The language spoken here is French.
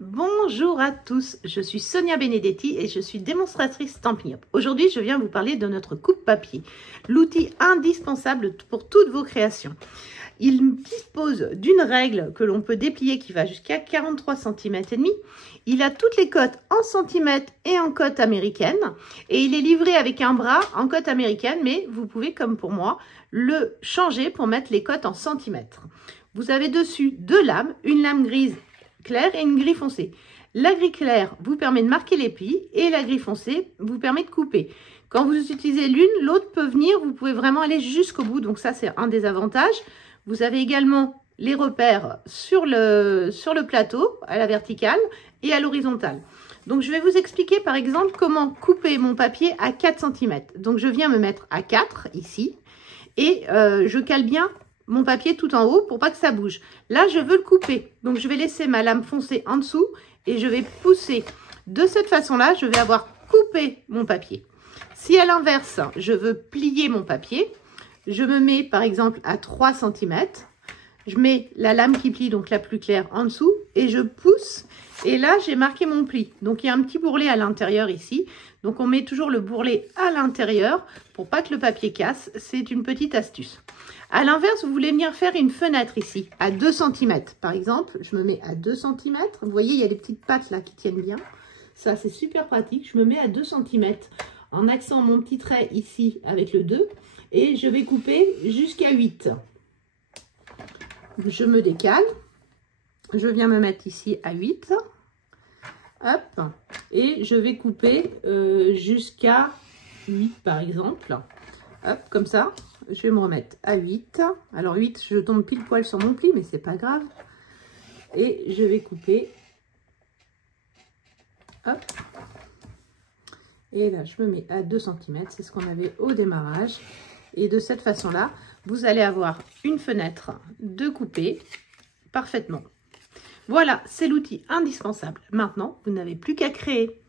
Bonjour à tous, je suis Sonia Benedetti et je suis démonstratrice Stampin' Up. Aujourd'hui, je viens vous parler de notre coupe-papier, l'outil indispensable pour toutes vos créations. Il dispose d'une règle que l'on peut déplier qui va jusqu'à 43 cm et demi. Il a toutes les cotes en centimètres et en cote américaine. Et il est livré avec un bras en cote américaine, mais vous pouvez, comme pour moi, le changer pour mettre les cotes en centimètres. Vous avez dessus deux lames, une lame grise claire et une gris foncé. La gris claire vous permet de marquer les plis et la gris foncé vous permet de couper. Quand vous utilisez l'une, l'autre peut venir, vous pouvez vraiment aller jusqu'au bout. Donc ça, c'est un des avantages. Vous avez également les repères sur le plateau, à la verticale et à l'horizontale. Donc, je vais vous expliquer, par exemple, comment couper mon papier à 4 cm. Donc, je viens me mettre à 4, ici, et je cale bien mon papier tout en haut pour pas que ça bouge. Là, je veux le couper. Donc, je vais laisser ma lame foncée en dessous et je vais pousser. De cette façon-là, je vais avoir coupé mon papier. Si, à l'inverse, je veux plier mon papier, je me mets par exemple à 3 cm, je mets la lame qui plie, donc la plus claire, en dessous, et je pousse, et là j'ai marqué mon pli. Donc il y a un petit bourrelet à l'intérieur ici, donc on met toujours le bourrelet à l'intérieur pour pas que le papier casse, c'est une petite astuce. À l'inverse, vous voulez venir faire une fenêtre ici, à 2 cm. Par exemple, je me mets à 2 cm, vous voyez il y a des petites pattes là qui tiennent bien, ça c'est super pratique, je me mets à 2 cm en axant mon petit trait ici avec le 2, et je vais couper jusqu'à 8. Je me décale, je viens me mettre ici à 8, hop, et je vais couper jusqu'à 8 par exemple, hop, comme ça. Je vais me remettre à 8, alors 8, je tombe pile poil sur mon pli, mais c'est pas grave, et je vais couper, hop. Et là, je me mets à 2 cm, c'est ce qu'on avait au démarrage. Et de cette façon-là, vous allez avoir une fenêtre de couper parfaitement. Voilà, c'est l'outil indispensable. Maintenant, vous n'avez plus qu'à créer.